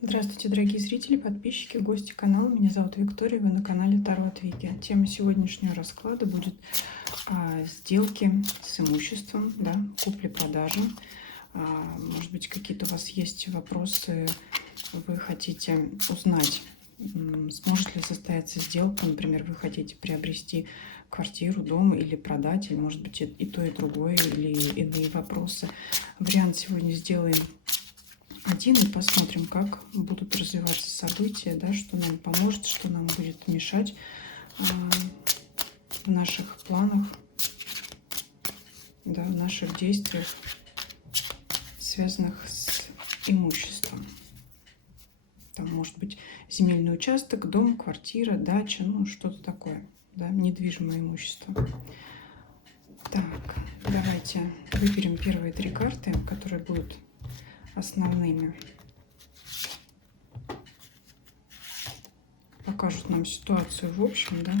Здравствуйте, дорогие зрители, подписчики, гости канала. Меня зовут Виктория, вы на канале Таро от Вики. Тема сегодняшнего расклада будет сделки с имуществом, да, купли-продажи. Может быть, какие-то у вас есть вопросы, вы хотите узнать, сможет ли состояться сделка. Например, вы хотите приобрести квартиру, дом или продать, или может быть и то, и другое, или иные вопросы. Вариант сегодня сделаем один и посмотрим, как будут развиваться события, да, что нам поможет, что нам будет мешать в наших планах, да, в наших действиях, связанных с имуществом. Там может быть земельный участок, дом, квартира, дача, ну что-то такое, да, недвижимое имущество. Так, давайте выберем первые три карты, которые будут основными. Покажут нам ситуацию в общем, да.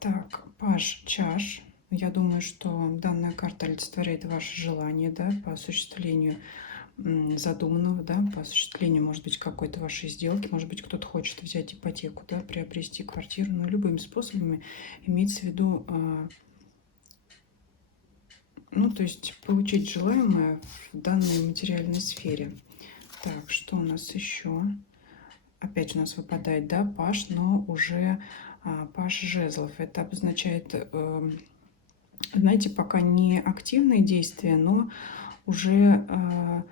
Так, паж чаш. Я думаю, что данная карта олицетворяет ваше желание, да, по осуществлению задуманного, да, по осуществлению, может быть, какой-то вашей сделки. Может быть, кто-то хочет взять ипотеку, да, приобрести квартиру, но любыми способами имеется в виду, ну, то есть получить желаемое в данной материальной сфере. Так, что у нас еще? Опять у нас выпадает, да, паж, но уже паж жезлов. Это обозначает, знаете, пока не активные действия, но уже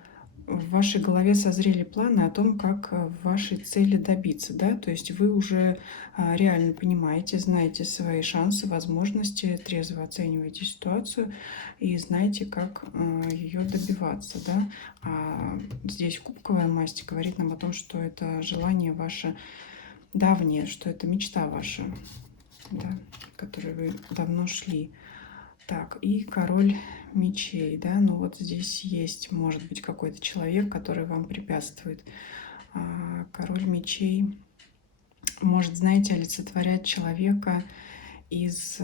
в вашей голове созрели планы о том, как вашей цели добиться, да, то есть вы уже реально понимаете, знаете свои шансы, возможности, трезво оцениваете ситуацию и знаете, как ее добиваться, да. Здесь кубковая масть говорит нам о том, что это желание ваше давнее, что это мечта ваша, да, к которой вы давно шли. Так, и король мечей, да, ну вот здесь есть, может быть, какой-то человек, который вам препятствует. Король мечей может, знаете, олицетворять человека из,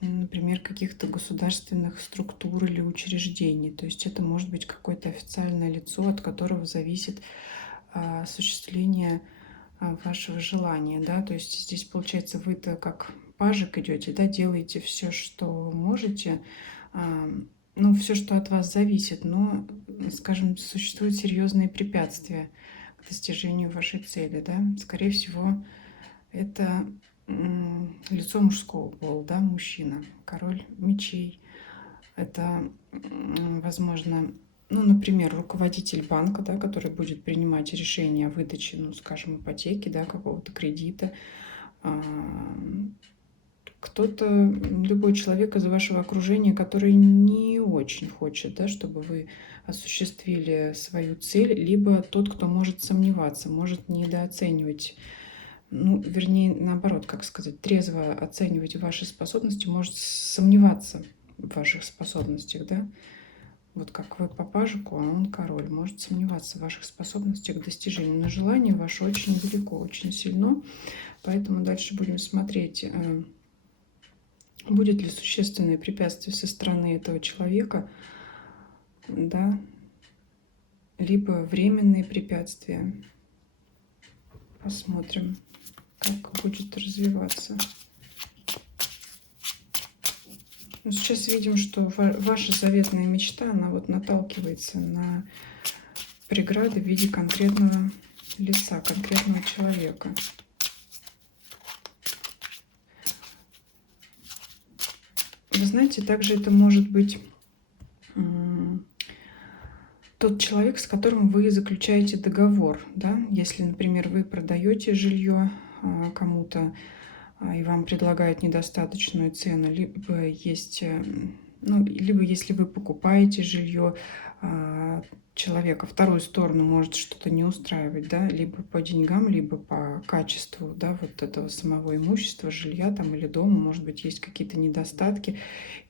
например, каких-то государственных структур или учреждений. То есть это может быть какое-то официальное лицо, от которого зависит осуществление вашего желания, да, то есть здесь получается вы-то как пажик идете, да, делаете все, что можете, ну, все, что от вас зависит, но, скажем, существуют серьезные препятствия к достижению вашей цели, да, скорее всего, это лицо мужского пола, да, мужчина, король мечей, это, возможно, ну, например, руководитель банка, да, который будет принимать решение о выдаче, ну, скажем, ипотеки, да, какого-то кредита. Кто-то, любой человек из вашего окружения, который не очень хочет, да, чтобы вы осуществили свою цель, либо тот, кто может сомневаться, может недооценивать, ну, вернее, наоборот, как сказать, трезво оценивать ваши способности, может сомневаться в ваших способностях, да. Вот как вы по пажику, а он король. Может сомневаться в ваших способностях к достижению. Но желание ваше очень велико, очень сильно. Поэтому дальше будем смотреть, будет ли существенное препятствие со стороны этого человека, да, либо временные препятствия. Посмотрим, как будет развиваться. Ну, сейчас видим, что ваша заветная мечта, она вот наталкивается на преграды в виде конкретного лица, конкретного человека. Вы знаете, также это может быть тот человек, с которым вы заключаете договор, да? Если, например, вы продаете жилье кому-то, и вам предлагают недостаточную цену, либо есть, ну, либо если вы покупаете жилье человека, вторую сторону может что-то не устраивать, да, либо по деньгам, либо по качеству, да, вот этого самого имущества, жилья там или дома, может быть, есть какие-то недостатки.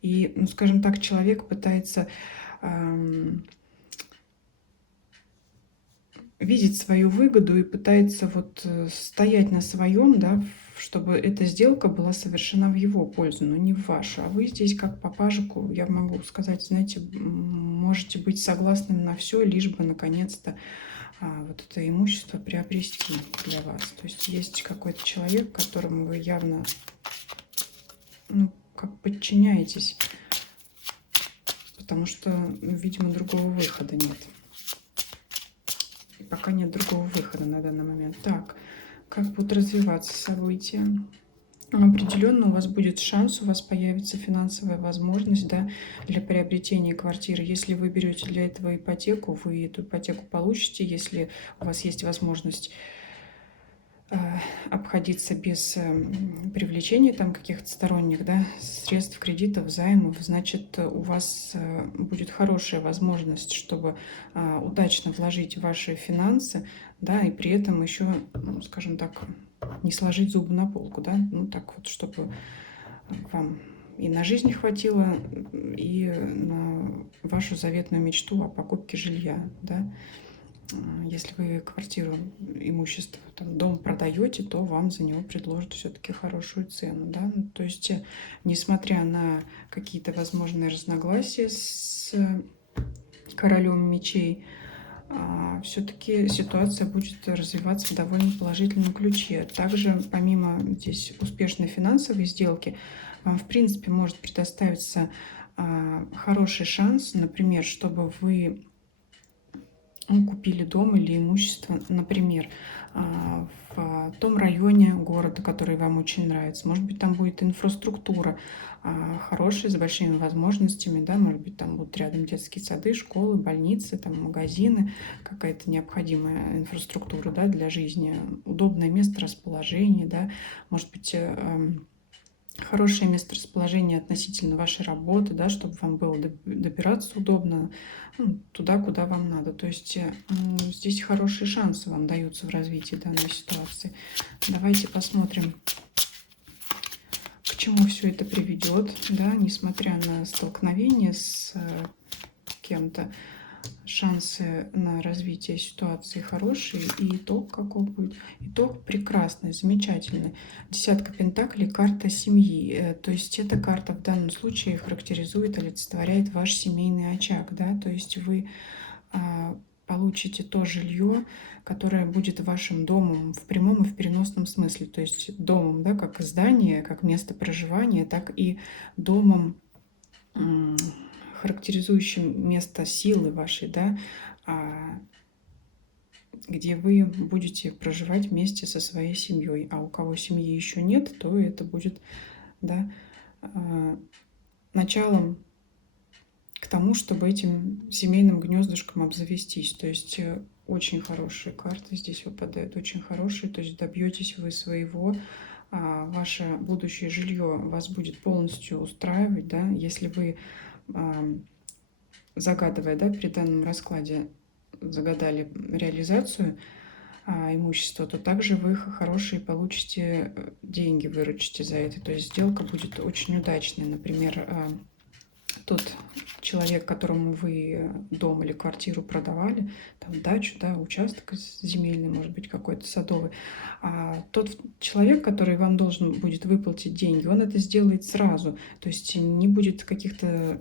И, ну, скажем так, человек пытается видеть свою выгоду и пытается вот стоять на своем, да, чтобы эта сделка была совершена в его пользу, но не в вашу. А вы здесь, как по пажику, я могу сказать, знаете, можете быть согласны на все, лишь бы наконец-то вот это имущество приобрести для вас. То есть есть какой-то человек, которому вы явно, ну, как подчиняетесь, потому что, видимо, другого выхода нет. И пока нет другого выхода на данный момент. Так, как будут развиваться события? Определенно у вас будет шанс, у вас появится финансовая возможность, да, для приобретения квартиры. Если вы берете для этого ипотеку, вы эту ипотеку получите. Если у вас есть возможность обходиться без привлечения там каких-то сторонних, да, средств, кредитов, займов, значит, у вас будет хорошая возможность, чтобы удачно вложить в ваши финансы, да, и при этом еще, ну, скажем так, не сложить зубы на полку, да, ну так вот, чтобы вам и на жизнь хватило, и на вашу заветную мечту о покупке жилья, да. Если вы квартиру, имущество, там, дом продаете, то вам за него предложат все-таки хорошую цену, да. Ну, то есть, несмотря на какие-то возможные разногласия с королем мечей, все-таки ситуация будет развиваться в довольно положительном ключе. Также, помимо здесь успешной финансовой сделки, вам, в принципе, может предоставиться хороший шанс, например, чтобы вы купили дом или имущество, например, в том районе города, который вам очень нравится. Может быть, там будет инфраструктура хорошая, с большими возможностями, да, может быть, там будут рядом детские сады, школы, больницы, там магазины, какая-то необходимая инфраструктура, да, для жизни, удобное место расположения, да, может быть, хорошее место расположения относительно вашей работы, да, чтобы вам было добираться удобно, ну, туда, куда вам надо. То есть здесь хорошие шансы вам даются в развитии данной ситуации. Давайте посмотрим, к чему все это приведет, да, несмотря на столкновение с кем-то. Шансы на развитие ситуации хорошие, и итог какой будет? Итог прекрасный, замечательный. Десятка пентаклей, карта семьи. То есть эта карта в данном случае характеризует, олицетворяет ваш семейный очаг, да, то есть вы получите то жилье, которое будет вашим домом в прямом и в переносном смысле, то есть домом, да, как здание, как место проживания, так и домом, характеризующим место силы вашей, да, где вы будете проживать вместе со своей семьей. А у кого семьи еще нет, то это будет, да, началом к тому, чтобы этим семейным гнездышком обзавестись. То есть очень хорошие карты здесь выпадают, очень хорошие. То есть добьетесь вы своего, ваше будущее жилье вас будет полностью устраивать, да, если вы, загадывая, да, при данном раскладе, загадали реализацию имущества, то также вы хорошие получите деньги, выручите за это. То есть сделка будет очень удачной. Например, тот человек, которому вы дом или квартиру продавали, там дачу, да, участок земельный, может быть, какой-то садовый, тот человек, который вам должен будет выплатить деньги, он это сделает сразу. То есть не будет каких-то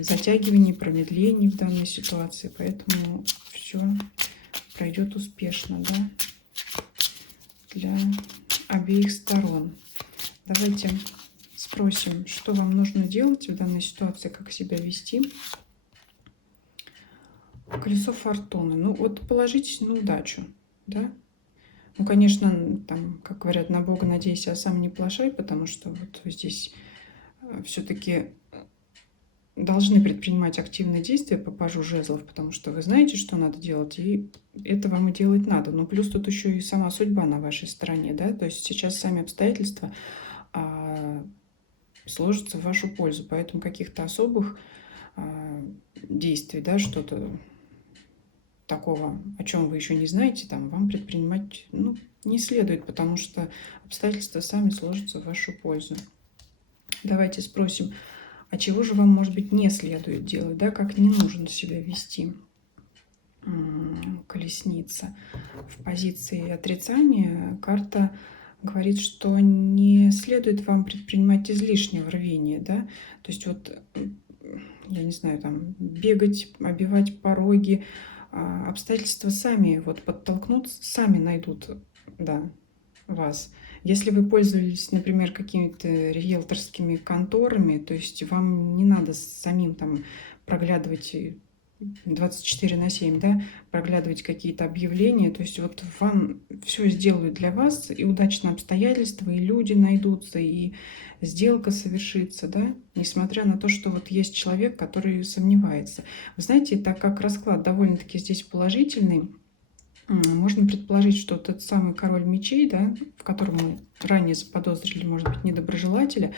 затягиваний, промедлений в данной ситуации. Поэтому все пройдет успешно, да, для обеих сторон. Давайте спросим, что вам нужно делать в данной ситуации, как себя вести. Колесо фортуны. Ну вот положитесь на удачу, да. Ну, конечно, там, как говорят, на Бога надейся, а сам не плашай, потому что вот здесь все-таки должны предпринимать активные действия по пажу жезлов, потому что вы знаете, что надо делать, и это вам и делать надо. Но плюс тут еще и сама судьба на вашей стороне, да, то есть сейчас сами обстоятельства сложатся в вашу пользу, поэтому каких-то особых действий, да, что-то такого, о чем вы еще не знаете, там вам предпринимать, ну, не следует, потому что обстоятельства сами сложатся в вашу пользу. Давайте спросим, а чего же вам, может быть, не следует делать, да, как не нужно себя вести. Колесница. В позиции отрицания карта говорит, что не следует вам предпринимать излишнего рвения, да, то есть вот, я не знаю, там, бегать, обивать пороги, обстоятельства сами вот подтолкнут, сами найдут, да, вас. Если вы пользовались, например, какими-то риэлторскими конторами, то есть вам не надо самим там проглядывать 24/7, да, проглядывать какие-то объявления, то есть вот вам все сделают для вас, и удачные обстоятельства, и люди найдутся, и сделка совершится, да, несмотря на то, что вот есть человек, который сомневается. Вы знаете, так как расклад довольно-таки здесь положительный, можно предположить, что тот самый король мечей, да, в котором мы ранее заподозрили, может быть, недоброжелателя,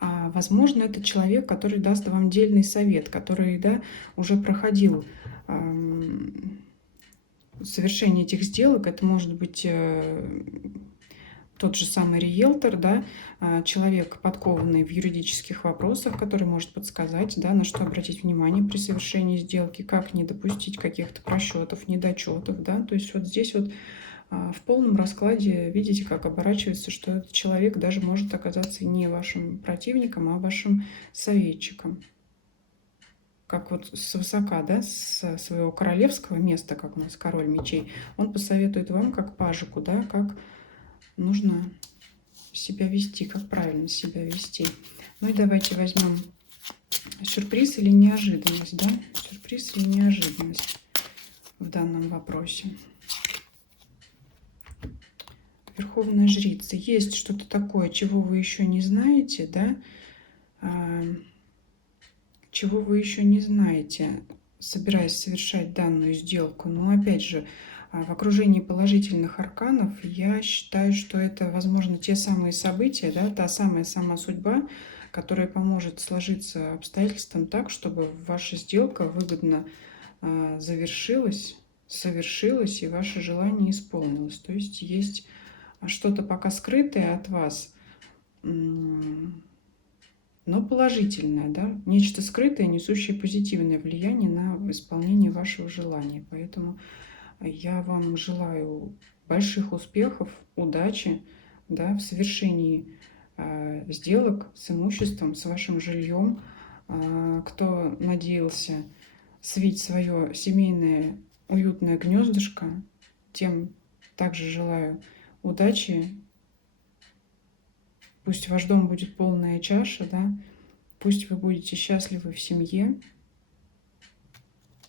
возможно, это человек, который даст вам дельный совет, который, да, уже проходил совершение этих сделок. Это может быть тот же самый риэлтор, да, человек, подкованный в юридических вопросах, который может подсказать, да, на что обратить внимание при совершении сделки, как не допустить каких-то просчетов, недочетов, да, то есть вот здесь вот в полном раскладе видите, как оборачивается, что этот человек даже может оказаться не вашим противником, а вашим советчиком. Как вот свысока, да, с своего королевского места, как у нас король мечей, он посоветует вам, как пажику, да, как нужно себя вести, как правильно себя вести. Ну и давайте возьмем сюрприз или неожиданность, да, сюрприз или неожиданность в данном вопросе. Верховная жрица. Есть что-то такое, чего вы еще не знаете, да? Чего вы еще не знаете, собираясь совершать данную сделку. Но опять же, в окружении положительных арканов я считаю, что это, возможно, те самые события, да, та самая сама судьба, которая поможет сложиться обстоятельствам так, чтобы ваша сделка выгодно завершилась, совершилась, и ваше желание исполнилось. То есть есть что-то пока скрытое от вас, но положительное, да, нечто скрытое, несущее позитивное влияние на исполнение вашего желания. Поэтому я вам желаю больших успехов, удачи, да, в совершении сделок с имуществом, с вашим жильем. Кто надеялся свить свое семейное уютное гнездышко, тем также желаю удачи. Пусть ваш дом будет полная чаша, да, пусть вы будете счастливы в семье,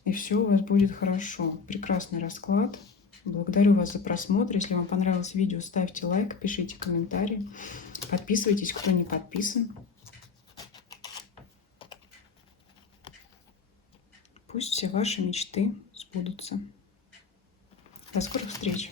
и все у вас будет хорошо. Прекрасный расклад. Благодарю вас за просмотр. Если вам понравилось видео, ставьте лайк, пишите комментарии, подписывайтесь, кто не подписан. Пусть все ваши мечты сбудутся. До скорых встреч!